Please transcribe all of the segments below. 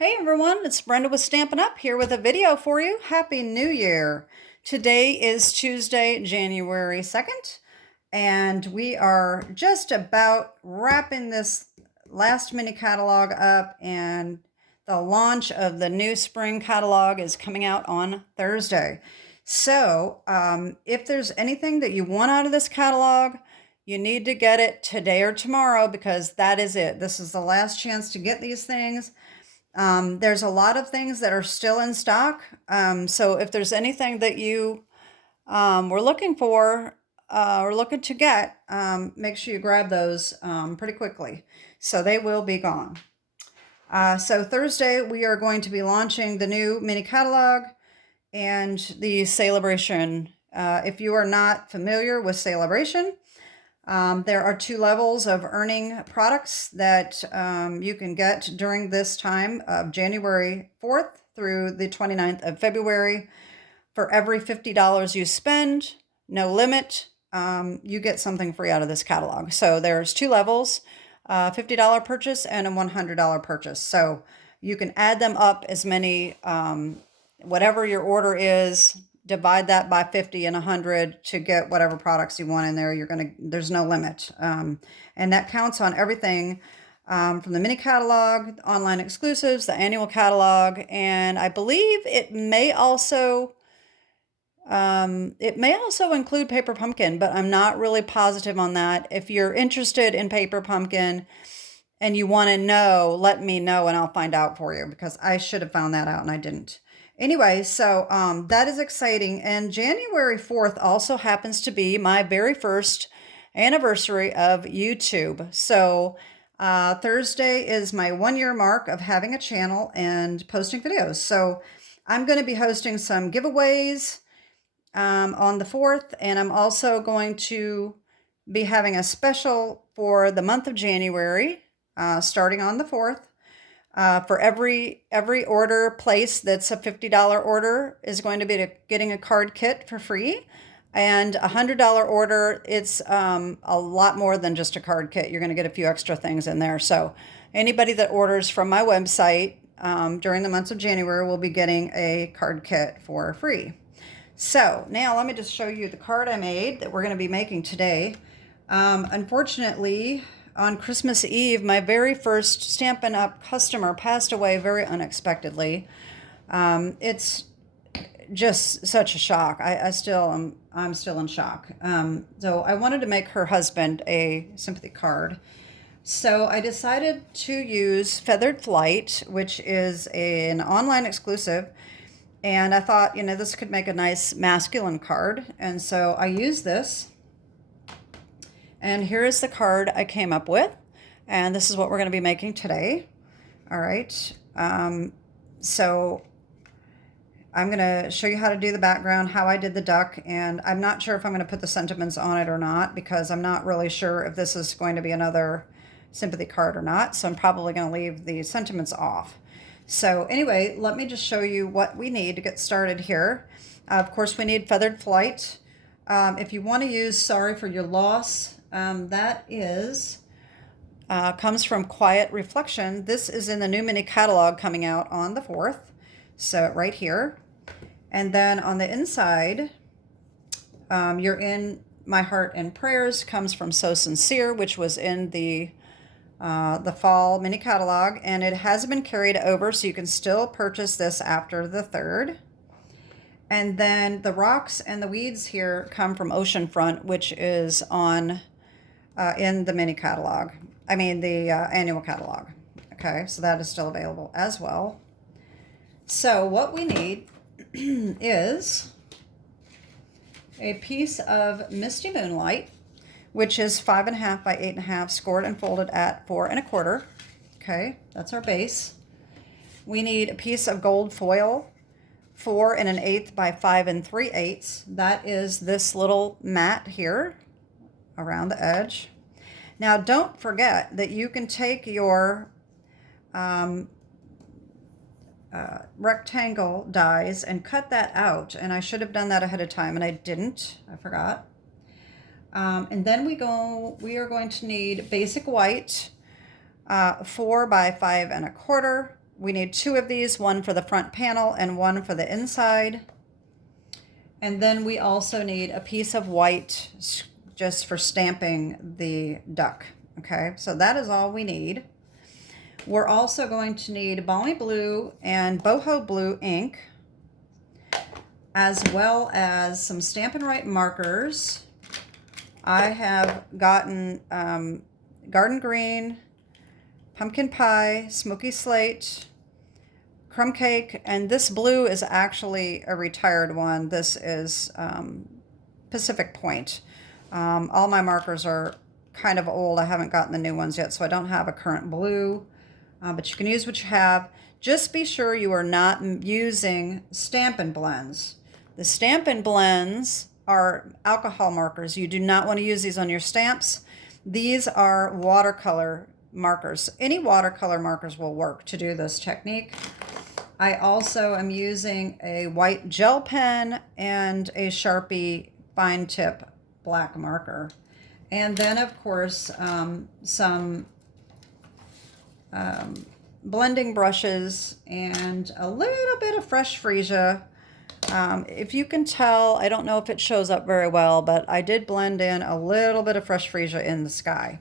Hey everyone, it's Brenda with Stampin' Up here with a video for you. Happy New Year! Today is Tuesday, January 2nd, and we are just about wrapping this last mini catalog up, and the launch of the new spring catalog is coming out on Thursday. So, if there's anything that you want out of this catalog, you need to get it today or tomorrow because that is it. This is the last chance to get these things. There's a lot of things that are still in stock. So if there's anything that you were looking for or looking to get, make sure you grab those pretty quickly. So they will be gone. So Thursday, we are going to be launching the new mini catalog and the Celebration. If you are not familiar with Celebration, there are two levels of earning products that you can get during this time of January 4th through the 29th of February. For every $50 you spend, no limit, you get something free out of this catalog. So there's two levels, $50 purchase and a $100 purchase. So you can add them up as many, whatever your order is, divide that by 50 and 100 to get whatever products you want in there. There's no limit. And that counts on everything from the mini catalog, online exclusives, the annual catalog, and I believe it may also include Paper Pumpkin, but I'm not really positive on that. If you're interested in Paper Pumpkin and you want to know, let me know and I'll find out for you because I should have found that out and I didn't. Anyway, so that is exciting. And January 4th also happens to be my very first anniversary of YouTube. So Thursday is my 1-year mark of having a channel and posting videos. So I'm going to be hosting some giveaways on the 4th. And I'm also going to be having a special for the month of January, starting on the 4th. For every order placed that's a $50 order is going to be getting a card kit for free. And a $100 order, it's a lot more than just a card kit. You're going to get a few extra things in there. So anybody that orders from my website during the months of January will be getting a card kit for free. So now let me just show you the card I made that we're going to be making today. Unfortunately, on Christmas Eve, my very first Stampin' Up customer passed away very unexpectedly. It's just such a shock. I'm still in shock. So I wanted to make her husband a sympathy card. So I decided to use Feathered Flight, which is an online exclusive. And I thought, this could make a nice masculine card. And so I used this. And here is the card I came up with. And this is what we're going to be making today. All right. So I'm going to show you how to do the background, how I did the duck. And I'm not sure if I'm going to put the sentiments on it or not, because I'm not really sure if this is going to be another sympathy card or not. So I'm probably going to leave the sentiments off. So anyway, let me just show you what we need to get started here. Of course, we need Feathered Flight. If you want to use Sorry for Your Loss, that is comes from Quiet Reflection. This is in the new mini catalog coming out on the 4th. So right here. And then on the inside, You're in My Heart and Prayers comes from So Sincere, which was in the fall mini catalog, and it has been carried over, so you can still purchase this after the 3rd. And then the rocks and the weeds here come from Ocenafront, which is on in the mini catalog. I mean the annual catalog. Okay, so that is still available as well. So what we need is a piece of Misty Moonlight, which is 5.5 by 8.5, scored and folded at 4 1/4. Okay, that's our base. We need a piece of gold foil, 4 1/8 by 5 3/8. That is this little mat here around the edge. Now, don't forget that you can take your rectangle dies and cut that out. And I should have done that ahead of time, and I didn't. I forgot. And then we are going to need basic white, 4 by 5 1/4, we need 2 of these, one for the front panel and one for the inside. And then we also need a piece of white just for stamping the duck. Okay, so that is all we need. We're also going to need Balmy Blue and Boho Blue ink, as well as some Stampin' Right markers. I have gotten Garden Green, Pumpkin Pie, Smoky Slate, Crumb Cake, and this blue is actually a retired one. This is Pacific Point. All my markers are kind of old. I haven't gotten the new ones yet, so I don't have a current blue, but you can use what you have. Just be sure you are not using Stampin' Blends. The Stampin' Blends are alcohol markers. You do not want to use these on your stamps. These are watercolor markers. Any watercolor markers will work to do this technique. I also am using a white gel pen and a Sharpy fine tip black marker. And then, of course, some blending brushes and a little bit of fresh Freesia. If you can tell, I don't know if it shows up very well, but I did blend in a little bit of fresh Freesia in the sky.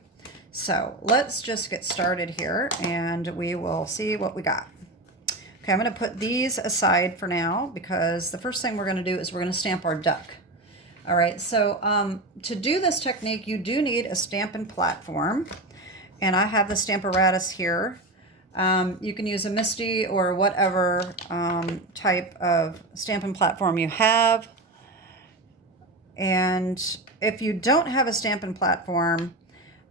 So let's just get started here and we will see what we got. Okay, I'm going to put these aside for now because the first thing we're going to do is we're going to stamp our duck. All right, so to do this technique, you do need a Stampin' platform. And I have the Stamparatus here. You can use a Misty or whatever type of Stampin' platform you have. And if you don't have a Stampin' platform,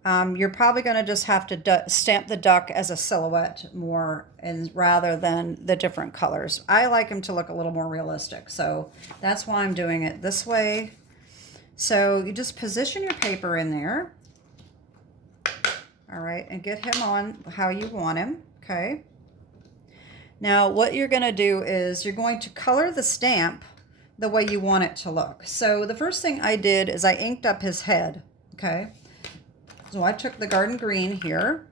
you're probably going to just have to stamp the duck as a silhouette more, and rather than the different colors. I like them to look a little more realistic, so that's why I'm doing it this way. So you just position your paper in there. All right, and get him on how you want him, okay? Now, what you're going to do is you're going to color the stamp the way you want it to look. So the first thing I did is I inked up his head, okay? So I took the Garden Green here,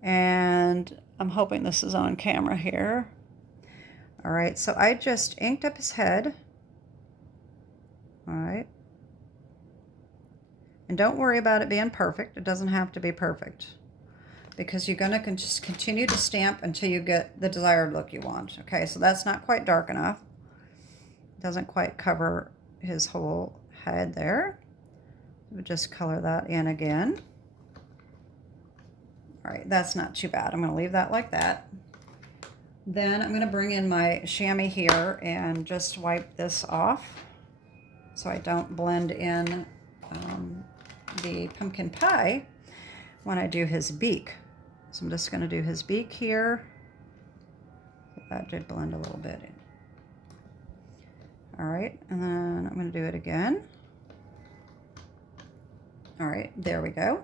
and I'm hoping this is on camera here. All right, so I just inked up his head. All right. And don't worry about it being perfect. It doesn't have to be perfect, because you're going to just continue to stamp until you get the desired look you want. Okay, so that's not quite dark enough. It doesn't quite cover his whole head there. We'll just color that in again. All right, that's not too bad. I'm going to leave that like that. Then I'm going to bring in my chamois here and just wipe this off so I don't blend in the pumpkin pie when I do his beak. So I'm just going to do his beak here. That did blend a little bit in. All right, and then I'm going to do it again. All right, there we go.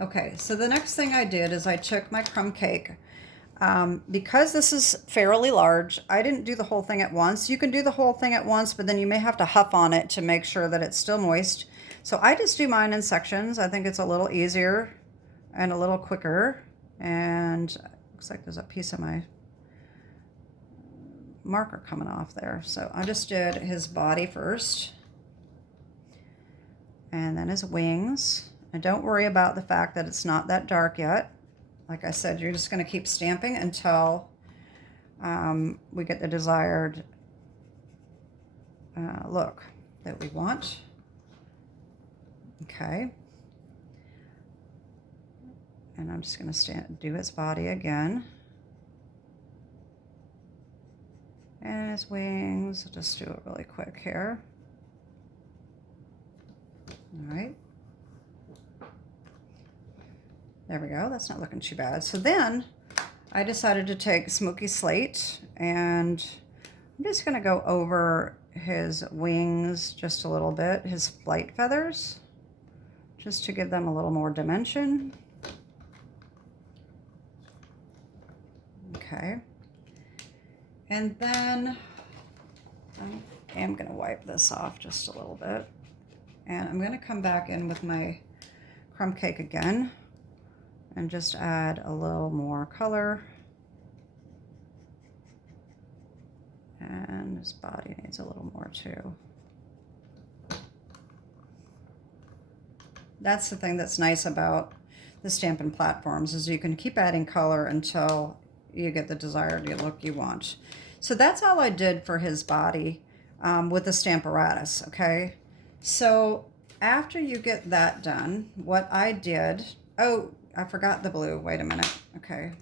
Okay, so the next thing I did is I took my crumb cake. Because this is fairly large, I didn't do the whole thing at once. You can do the whole thing at once, but then you may have to huff on it to make sure that it's still moist. So I just do mine in sections. I think it's a little easier and a little quicker. And looks like there's a piece of my marker coming off there. So I just did his body first, and then his wings. And don't worry about the fact that it's not that dark yet. Like I said, you're just going to keep stamping until we get the desired look that we want. Okay. And I'm just going to do his body again. And his wings. I'll just do it really quick here. All right. There we go. That's not looking too bad. So then I decided to take Smoky Slate, and I'm just going to go over his wings just a little bit, his flight feathers, just to give them a little more dimension. Okay. And then I am going to wipe this off just a little bit. And I'm going to come back in with my crumb cake again and just add a little more color. And his body needs a little more too. That's the thing that's nice about the Stampin' platforms, is you can keep adding color until you get the desired look you want. So that's all I did for his body with the Stamparatus, okay? So after you get that done, what I did, oh, I forgot the blue. Wait a minute. Okay.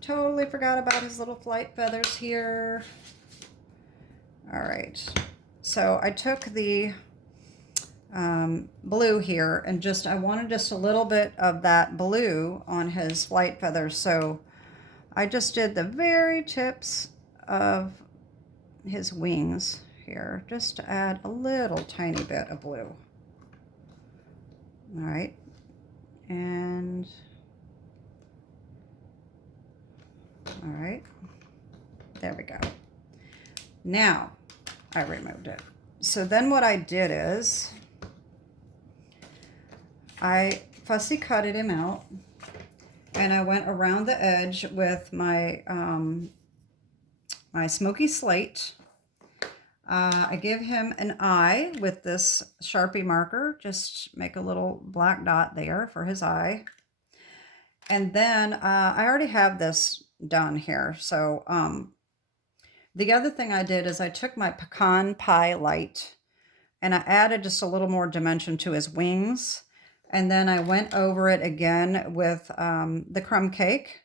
Totally forgot about his little flight feathers here. All right. So I took the blue here and I wanted just a little bit of that blue on his flight feathers. So I just did the very tips of his wings here, just to add a little tiny bit of blue. All right. And all right, there we go. Now I removed it. So then what I did is I fussy cutted him out, and I went around the edge with my my Smoky Slate. I give him an eye with this Sharpie marker, just make a little black dot there for his eye. And then I already have this done here. So the other thing I did is I took my Pecan Pie Light and I added just a little more dimension to his wings. And then I went over it again with the Crumb cake.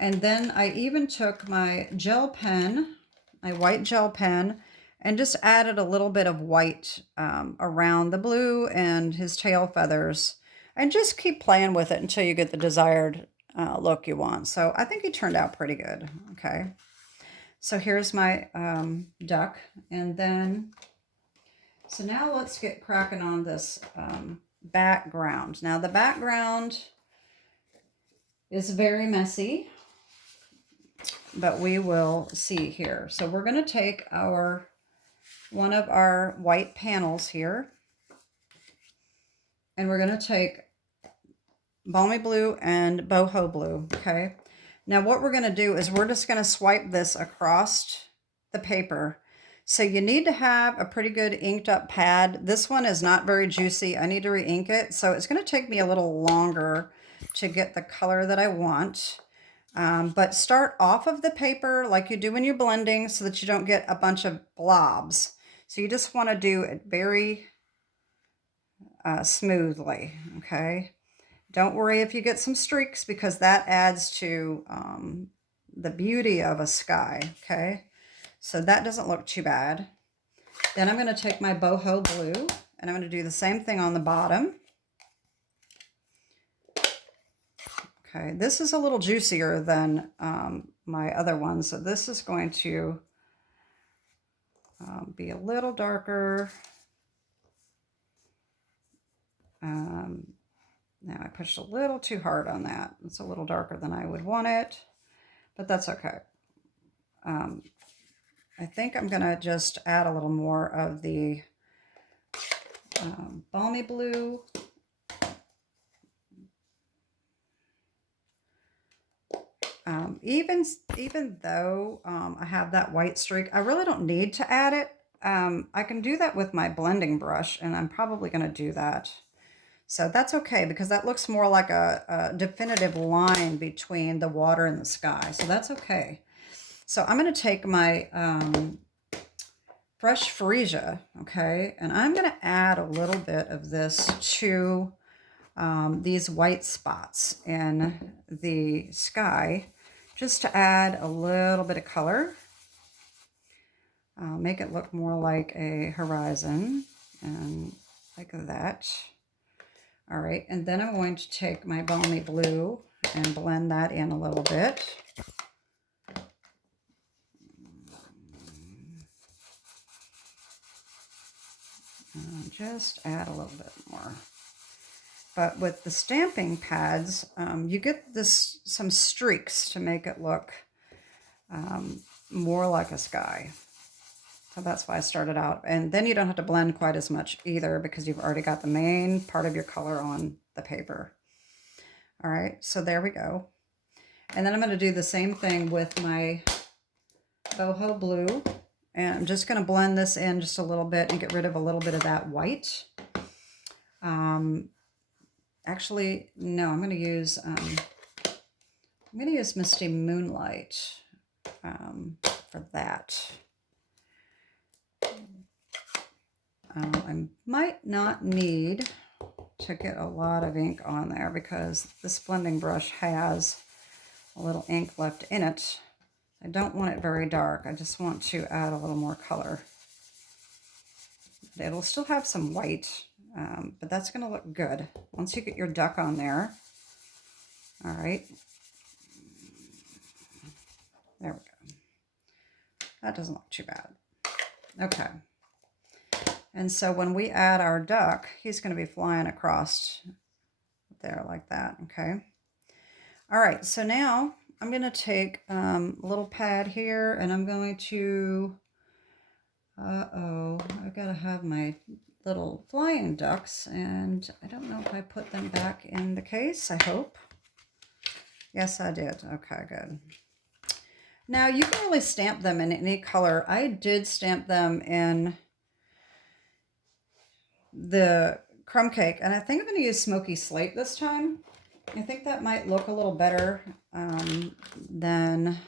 And then I even took my gel pen, my white gel pen, and just added a little bit of white around the blue and his tail feathers. And just keep playing with it until you get the desired look you want. So I think he turned out pretty good. Okay. So here's my duck. And then, so now let's get cracking on this background. Now the background is very messy, but we will see here. So we're going to take one of our white panels here, and we're going to take Balmy blue and Boho blue, okay? Now what we're going to do is we're just going to swipe this across the paper. So you need to have a pretty good inked up pad. This one is not very juicy. I need to re-ink it, so it's going to take me a little longer to get the color that I want. But start off of the paper like you do when you're blending so that you don't get a bunch of blobs. So you just want to do it very smoothly, okay? Don't worry if you get some streaks, because that adds to the beauty of a sky, okay? So that doesn't look too bad. Then I'm going to take my Boho blue, and I'm going to do the same thing on the bottom. Okay, this is a little juicier than my other one, so this is going to be a little darker. Now I pushed a little too hard on that. It's a little darker than I would want it, but that's okay. I think I'm going to just add a little more of the Balmy blue. Even though I have that white streak, I really don't need to add it. I can do that with my blending brush, and I'm probably going to do that. So that's okay, because that looks more like a definitive line between the water and the sky. So that's okay. So I'm going to take my fresh Freesia, okay, and I'm going to add a little bit of this to these white spots in the sky, just to add a little bit of color. Make it look more like a horizon, and like that. All right, and then I'm going to take my Balmy blue and blend that in a little bit. And just add a little bit more. But with the stamping pads, you get some streaks to make it look more like a sky. So that's why I started out. And then you don't have to blend quite as much either, because you've already got the main part of your color on the paper. All right, so there we go. And then I'm going to do the same thing with my Boho blue. And I'm just going to blend this in just a little bit and get rid of a little bit of that white. Actually, no, I'm going to use Misty Moonlight for that. I might not need to get a lot of ink on there because this blending brush has a little ink left in it. I don't want it very dark. I just want to add a little more color. It'll still have some white, but that's going to look good once you get your duck on there. All right. There we go. That doesn't look too bad. Okay. And so when we add our duck, he's going to be flying across there like that, okay? All right, so now I'm going to take a little pad here, and I'm going to, I've got to have my little flying ducks, and I don't know if I put them back in the case, I hope. Yes, I did. Okay, good. Now, you can really stamp them in any color. I did stamp them in the crumb cake, and I think I'm going to use Smoky Slate this time. I think that might look a little better than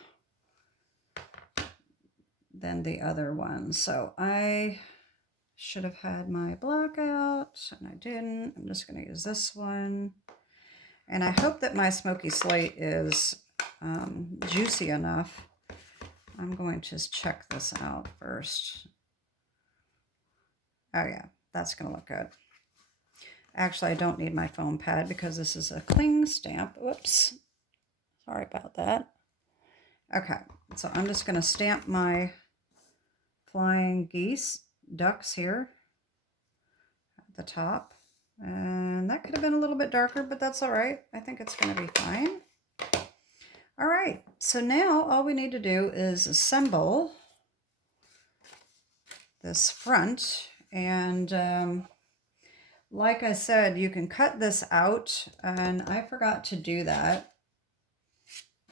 the other one. So I should have had my black out, and I didn't. I'm just going to use this one. And I hope that my Smoky Slate is juicy enough. I'm going to check this out first. Oh yeah, that's going to look good. Actually, I don't need my foam pad because this is a cling stamp. Whoops. Sorry about that. Okay, so I'm just going to stamp my flying ducks here at the top. And that could have been a little bit darker, but that's all right. I think it's going to be fine. All right, so now all we need to do is assemble this front. And like I said, you can cut this out, and I forgot to do that.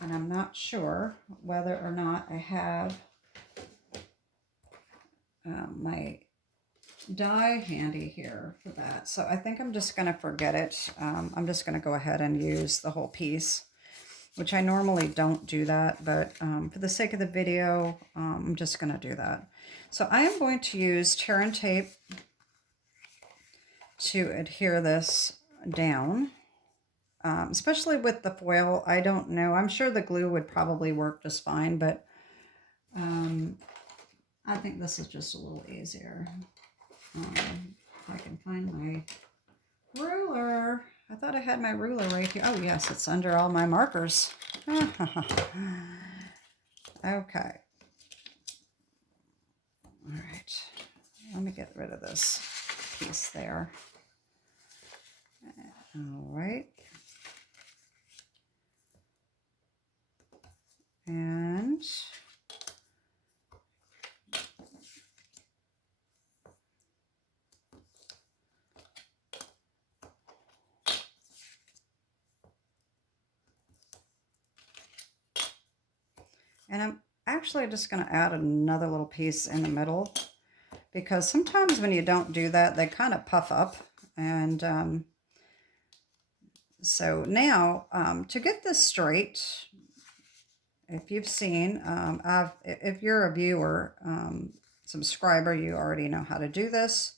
And I'm not sure whether or not I have my die handy here for that. So I think I'm just going to forget it. I'm just going to go ahead and use the whole piece, which I normally don't do that, but for the sake of the video, I'm just going to do that. So I am going to use tear and tape to adhere this down, especially with the foil. I don't know. I'm sure the glue would probably work just fine, but I think this is just a little easier. If I can find my ruler. I thought I had my ruler right here. Oh, yes, it's under all my markers. Okay. All right. Let me get rid of this piece there. All right. And I'm actually just going to add another little piece in the middle, because sometimes when you don't do that, they kind of puff up. And so now to get this straight, if you've seen, if you're a viewer, subscriber, you already know how to do this.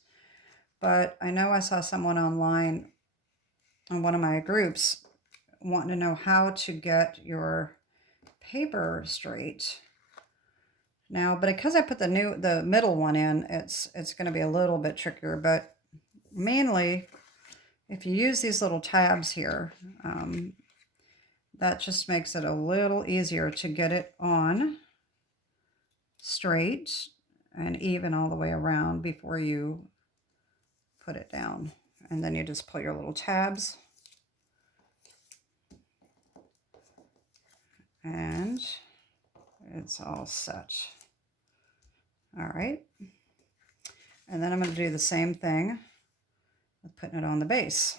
But I know I saw someone online on one of my groups wanting to know how to get your paper straight. Now, but because I put the middle one in, it's going to be a little bit trickier. But mainly, if you use these little tabs here, that just makes it a little easier to get it on straight and even all the way around before you put it down. And then you just pull your little tabs. And it's all set. All right. And then I'm going to do the same thing with putting it on the base.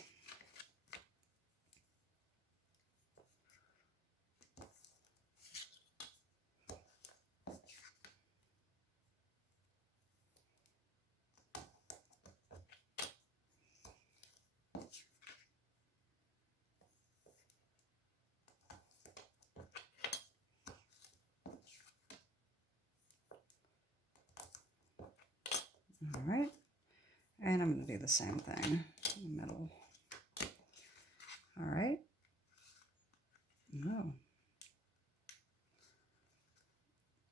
I'm going to do the same thing in the middle. All right. Oh.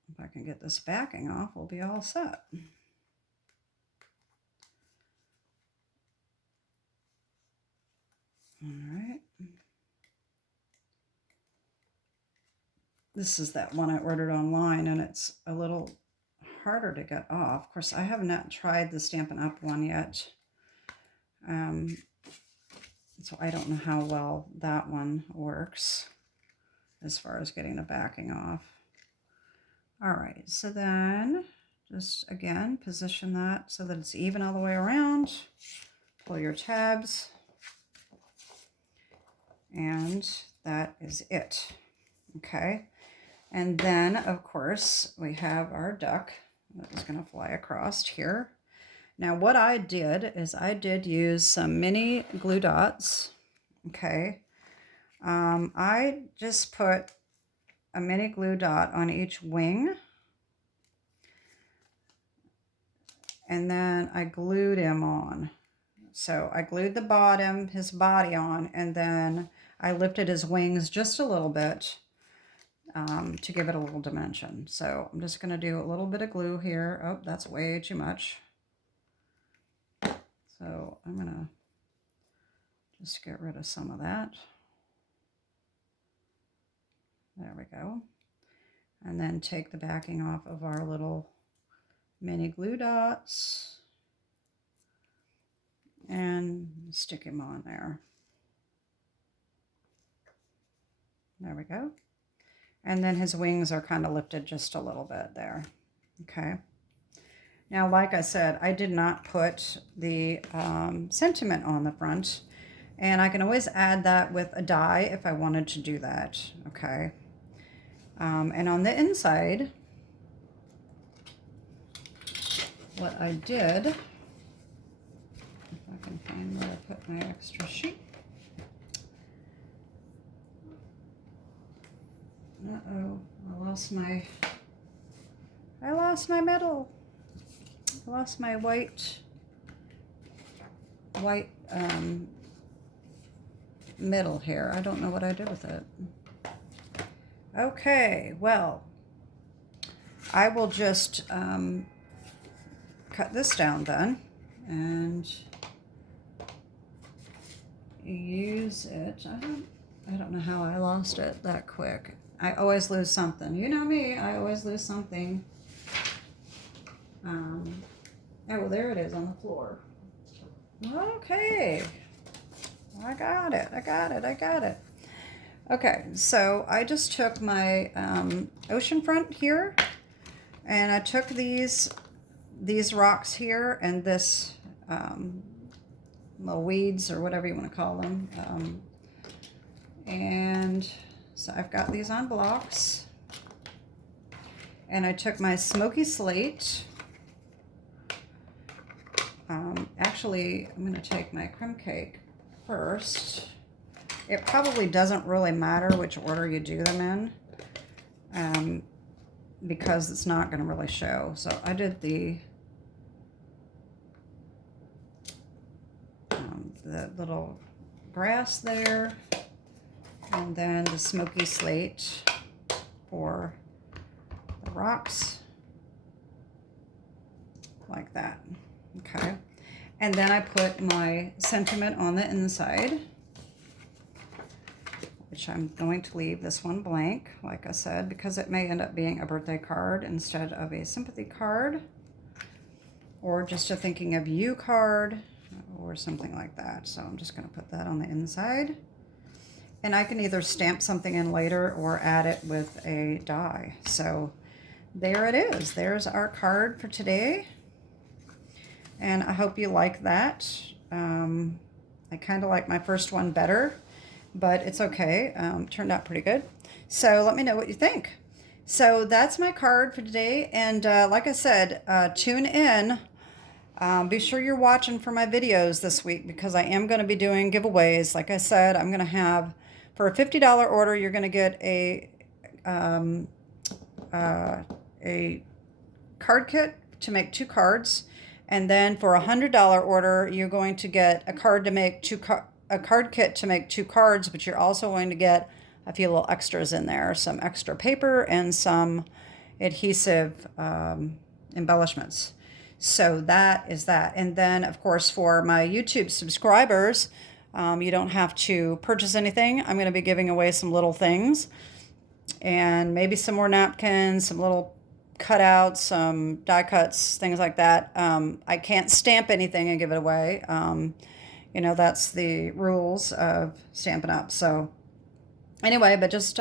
If I can get this backing off, we'll be all set. All right. This is that one I ordered online, and it's a little harder to get off. Of course, I have not tried the Stampin' Up! One yet. So I don't know how well that one works as far as getting the backing off. All right, so then just again, position that so that it's even all the way around. Pull your tabs. And that is it. Okay. And then, of course, we have our duck that is going to fly across here. Now, what I did is I did use some mini glue dots. Okay. I just put a mini glue dot on each wing. And then I glued him on. So I glued the bottom, his body on, and then I lifted his wings just a little bit to give it a little dimension. So I'm just going to do a little bit of glue here. Oh, that's way too much. So I'm going to just get rid of some of that. There we go. And then take the backing off of our little mini glue dots and stick him on there. There we go. And then his wings are kind of lifted just a little bit there. Okay. Now, like I said, I did not put the sentiment on the front, and I can always add that with a die if I wanted to do that. Okay. And on the inside, what I did, if I can find where I put my extra sheet. Uh-oh, I lost my middle. I lost my white middle here. I don't know what I did with it. Okay, well, I will just cut this down then and use it. I don't know how I lost it that quick. I always lose something. You know me, I always lose something. Oh, there it is on the floor. Okay. I got it. Okay, so I just took my Ocenafront here, and I took these rocks here and this little weeds or whatever you want to call them. And so I've got these on blocks, and I took my Smoky Slate. Actually, I'm going to take my crumb cake first. It probably doesn't really matter which order you do them in, because it's not going to really show. So I did the little grass there, and then the Smoky Slate for the rocks, like that. Okay, and then I put my sentiment on the inside, which I'm going to leave this one blank, like I said, because it may end up being a birthday card instead of a sympathy card, or just a thinking of you card, or something like that. So I'm just going to put that on the inside. And I can either stamp something in later or add it with a die. So there it is. There's our card for today. And I hope you like that. I kind of like my first one better, but it's okay. Turned out pretty good. So let me know what you think. So that's my card for today. And like I said, tune in. Be sure you're watching for my videos this week, because I am going to be doing giveaways. Like I said, I'm going to have, for a $50 order, you're going to get a card kit to make 2 cards. And then for $100 order, you're going to get a card to make a card kit to make 2 cards, but you're also going to get a few little extras in there, some extra paper and some adhesive embellishments. So that is that. And then, of course, for my YouTube subscribers, you don't have to purchase anything. I'm going to be giving away some little things and maybe some more napkins, some little cutouts, some die cuts, things like that. I can't stamp anything and give it away. You know, that's the rules of Stampin' Up. So anyway, but just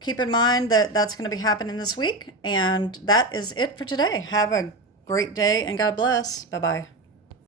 keep in mind that that's going to be happening this week. And that is it for today. Have a great day and God bless. Bye-bye.